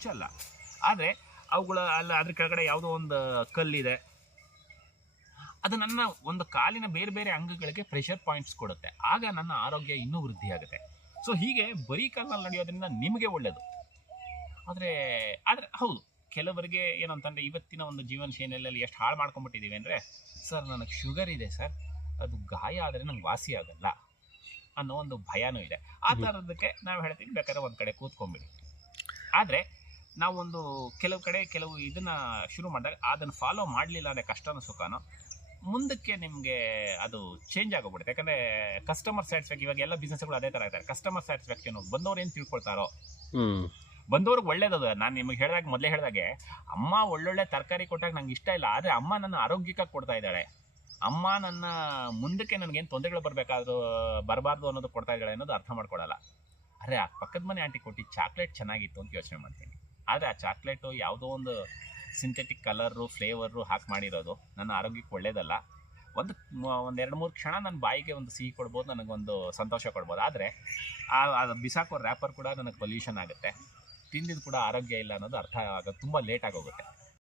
ಹುಚ್ಚಲ್ಲ. ಆದರೆ ಅವುಗಳ ಅದ್ರ ಕೆಳಗಡೆ ಯಾವುದೋ ಒಂದು ಕಲ್ಲಿದೆ, ಅದು ನನ್ನ ಒಂದು ಕಾಲಿನ ಬೇರೆ ಬೇರೆ ಅಂಗಗಳಿಗೆ ಪ್ರೆಷರ್ ಪಾಯಿಂಟ್ಸ್ ಕೊಡುತ್ತೆ. ಆಗ ನನ್ನ ಆರೋಗ್ಯ ಇನ್ನೂ ವೃದ್ಧಿ ಆಗುತ್ತೆ. ಸೊ ಹೀಗೆ ಬರೀ ಕಾಲಲ್ಲಿ ನಡೆಯೋದ್ರಿಂದ ನಿಮಗೆ ಒಳ್ಳೆಯದು. ಆದರೆ ಹೌದು, ಕೆಲವರಿಗೆ ಏನಂತಂದರೆ ಇವತ್ತಿನ ಒಂದು ಜೀವನ ಶೈಲಿಯಲ್ಲಿ ಎಷ್ಟು ಹಾಳು ಮಾಡ್ಕೊಂಡ್ಬಿಟ್ಟಿದ್ದೀವಿ ಅಂದರೆ, ಸರ್ ನನಗೆ ಶುಗರ್ ಇದೆ ಸರ್, ಅದು ಗಾಯ ಆದರೆ ನಂಗೆ ವಾಸಿ ಆಗಲ್ಲ ಅನ್ನೋ ಒಂದು ಭಯನೂ ಇದೆ. ಆ ಥರದಕ್ಕೆ ನಾವು ಹೇಳ್ತೀವಿ ಬೇಕಾದ್ರೆ ಒಂದು ಕಡೆ ಕೂತ್ಕೊಂಡ್ಬಿಡಿ. ಆದರೆ ನಾವೊಂದು ಕೆಲವು ಇದನ್ನು ಶುರು ಮಾಡಿದಾಗ ಅದನ್ನು ಫಾಲೋ ಮಾಡಲಿಲ್ಲ ಅಂದರೆ ಕಷ್ಟನೋ ಸುಖನೋ ಮುಂದಕ್ಕೆ ನಿಮಗೆ ಅದು ಚೇಂಜ್ ಆಗೋಗ್ಬಿಡುತ್ತೆ. ಯಾಕಂದರೆ ಕಸ್ಟಮರ್ ಸ್ಯಾಟಿಸ್ಫ್ಯಾಕ್ಷನ್, ಇವಾಗ ಎಲ್ಲ ಬಿಸ್ನೆಸ್ಗಳು ಅದೇ ಥರ ಇರ್ತಾರೆ. ಕಸ್ಟಮರ್ ಸ್ಯಾಟಿಸ್ಫ್ಯಾಕ್ಷನ್ ಬಂದವ್ರು ಏನು ತಿಳ್ಕೊಳ್ತಾರೋ, ಬಂದವ್ರಿಗೆ ಒಳ್ಳೇದದು. ನಾನು ನಿಮಗೆ ಮೊದಲೇ ಹೇಳಿದಾಗೆ, ಅಮ್ಮ ಒಳ್ಳೊಳ್ಳೆ ತರಕಾರಿ ಕೊಟ್ಟಾಗ ನಂಗೆ ಇಷ್ಟ ಇಲ್ಲ, ಆದರೆ ಅಮ್ಮ ನನ್ನ ಆರೋಗ್ಯಕ್ಕಾಗಿ ಕೊಡ್ತಾ ಇದ್ದಾಳೆ, ಅಮ್ಮ ನನ್ನ ಮುಂದಕ್ಕೆ ನನಗೇನು ತೊಂದರೆಗಳು ಬರಬಾರ್ದು ಅನ್ನೋದು ಕೊಡ್ತಾ ಇದ್ದಾಳೆ ಅನ್ನೋದು ಅರ್ಥ ಮಾಡ್ಕೊಳ್ಳಲ್ಲ. ಅರೆ ಆ ಪಕ್ಕದ ಮನೆ ಆಂಟಿ ಕೊಟ್ಟು ಚಾಕ್ಲೇಟ್ ಚೆನ್ನಾಗಿತ್ತು ಅಂತ ಯೋಚನೆ ಮಾಡ್ತೀನಿ. ಆದರೆ ಆ ಚಾಕ್ಲೇಟು ಯಾವುದೋ ಒಂದು ಸಿಂಥೆಟಿಕ್ ಕಲರು ಫ್ಲೇವರು ಹಾಕಿ ಮಾಡಿರೋದು ನನ್ನ ಆರೋಗ್ಯಕ್ಕೆ ಒಳ್ಳೇದಲ್ಲ. ಒಂದು 2-3 ಕ್ಷಣ ನನ್ನ ಬಾಯಿಗೆ ಒಂದು ಸಿಹಿ ಕೊಡ್ಬೋದು, ನನಗೊಂದು ಸಂತೋಷ ಕೊಡ್ಬೋದು. ಆದರೆ ಅದು ಬಿಸಾಕೋ ರ್ಯಾಪರ್ ಕೂಡ ನನಗೆ ಪೊಲ್ಯೂಷನ್ ಆಗುತ್ತೆ, ತಿಂದಿದ್ದು ಕೂಡ ಆರೋಗ್ಯ ಇಲ್ಲ ಅನ್ನೋದು ಅರ್ಥ ಆಗೋದು ತುಂಬ ಲೇಟ್ ಆಗೋಗುತ್ತೆ.